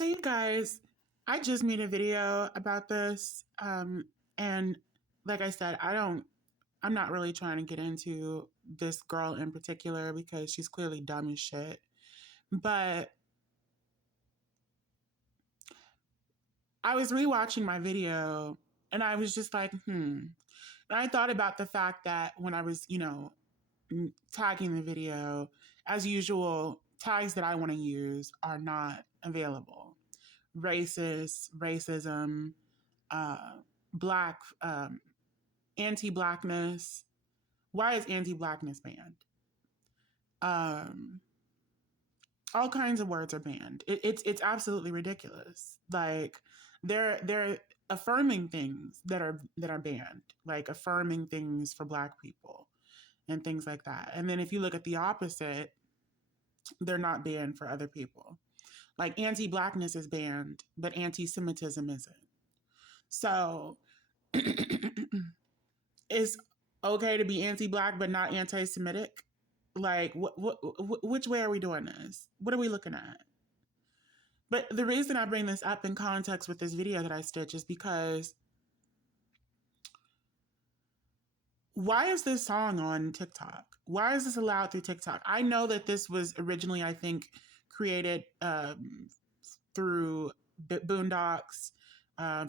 So you guys, I just made a video about this. And like I said, I'm not really trying to get into this girl in particular because she's clearly dumb as shit. But I was rewatching my video and I was just like, And I thought about the fact that when I was, tagging the video, as usual, tags that I want to use are not available. Racist, racism, black, anti-blackness. Why is anti-blackness banned? Um, all kinds of words are banned. It's absolutely ridiculous. Like they're affirming things that are banned, like affirming things for Black people and things like that. And then if you look at the opposite, they're not banned for other people. Like anti-blackness is banned, but anti-Semitism isn't. So it's okay to be anti-Black but not anti-Semitic. Like, which way are we doing this? What are we looking at? But the reason I bring this up in context with this video that I stitched is because why is this song on TikTok? Why is this allowed through TikTok? I know that this was originally, I think, created through Boondocks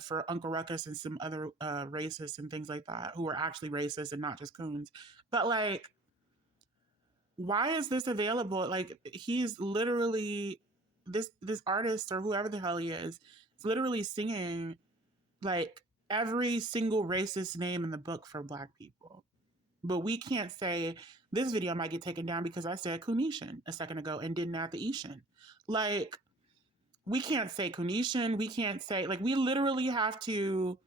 for Uncle Ruckus and some other racists and things like that who are actually racist and not just coons. But like, why is this available? Like, he's literally this artist or whoever the hell he is literally singing like every single racist name in the book for Black people. But we can't say this video might get taken down because I said Kunishan a second ago and didn't add the Ishan. Like, we can't say Kunishan. We can't say, like, we literally have to,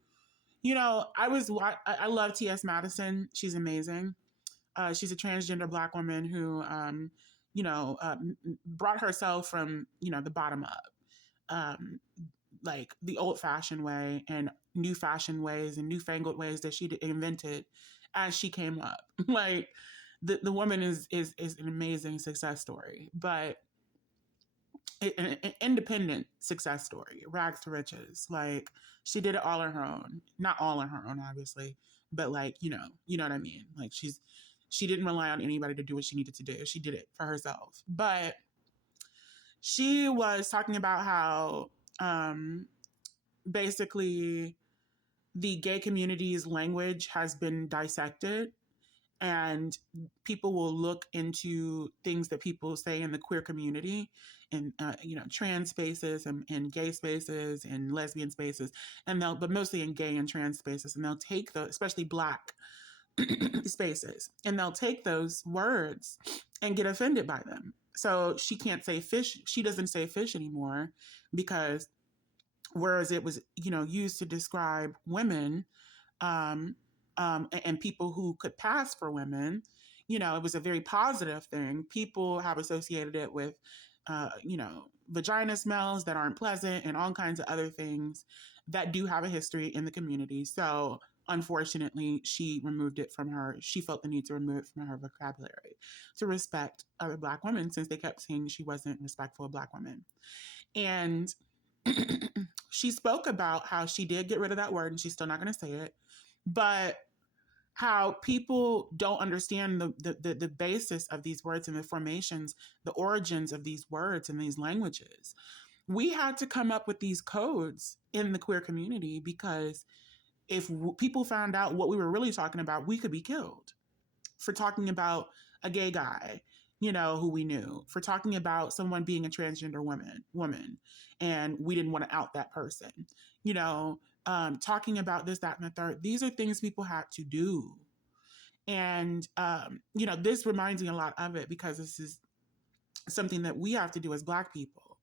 I love T.S. Madison. She's amazing. She's a transgender Black woman who, brought herself from, the bottom up. Like the old fashioned way and new fashioned ways and newfangled ways that she invented as she came up. Like the woman is an amazing success story, but an independent success story, rags to riches. Like she did it all on her own, not all on her own, obviously, but like, you know what I mean? Like she didn't rely on anybody to do what she needed to do. She did it for herself. But she was talking about how, basically the gay community's language has been dissected and people will look into things that people say in the queer community and trans spaces and gay spaces and lesbian spaces but mostly in gay and trans spaces, and they'll take those, especially Black spaces, and they'll take those words and get offended by them. So she can't say fish. She doesn't say fish anymore because whereas it was, used to describe women and people who could pass for women, it was a very positive thing. People have associated it with, vagina smells that aren't pleasant and all kinds of other things that do have a history in the community. So unfortunately, she removed it from her. She felt the need to remove it from her vocabulary to respect other Black women, since they kept saying she wasn't respectful of Black women. And she spoke about how she did get rid of that word and she's still not going to say it, but how people don't understand the basis of these words and the formations, the origins of these words and these languages. We had to come up with these codes in the queer community because if people found out what we were really talking about, we could be killed for talking about a gay guy, who we knew, for talking about someone being a transgender woman, and we didn't want to out that person, talking about this, that, and the third. These are things people had to do. And, this reminds me a lot of it because this is something that we have to do as Black people.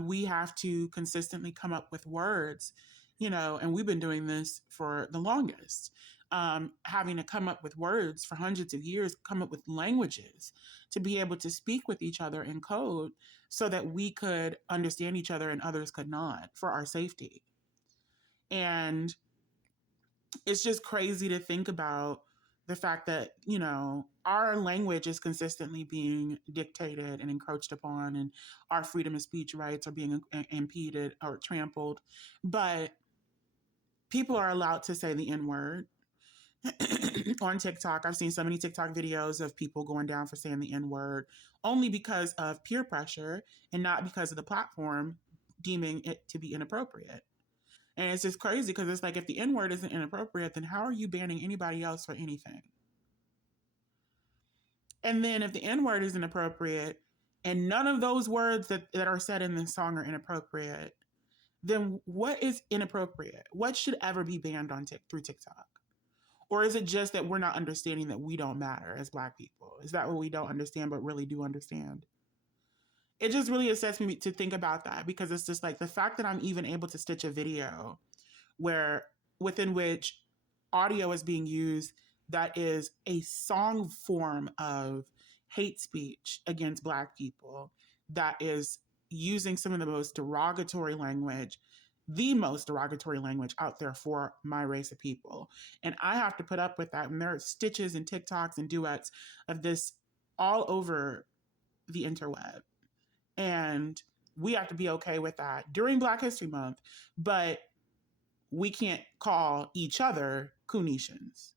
We have to consistently come up with words, and we've been doing this for the longest. Having to come up with words for hundreds of years, come up with languages to be able to speak with each other in code so that we could understand each other and others could not, for our safety. And it's just crazy to think about the fact that, you know, our language is consistently being dictated and encroached upon, and our freedom of speech rights are being impeded or trampled. But people are allowed to say the N word on TikTok. I've seen so many TikTok videos of people going down for saying the N word only because of peer pressure and not because of the platform deeming it to be inappropriate. And it's just crazy because it's like, if the N word isn't inappropriate, then how are you banning anybody else for anything? And then if the N word is inappropriate and none of those words that are said in this song are inappropriate, then what is inappropriate? What should ever be banned on through TikTok? Or is it just that we're not understanding that we don't matter as Black people? Is that what we don't understand but really do understand? It just really upsets me to think about that, because it's just like the fact that I'm even able to stitch a video where within which audio is being used that is a song form of hate speech against Black people, that is using some of the most derogatory language, the most derogatory language out there for my race of people. And I have to put up with that. And there are stitches and TikToks and duets of this all over the interweb. And we have to be okay with that during Black History Month. But we can't call each other Coonetians.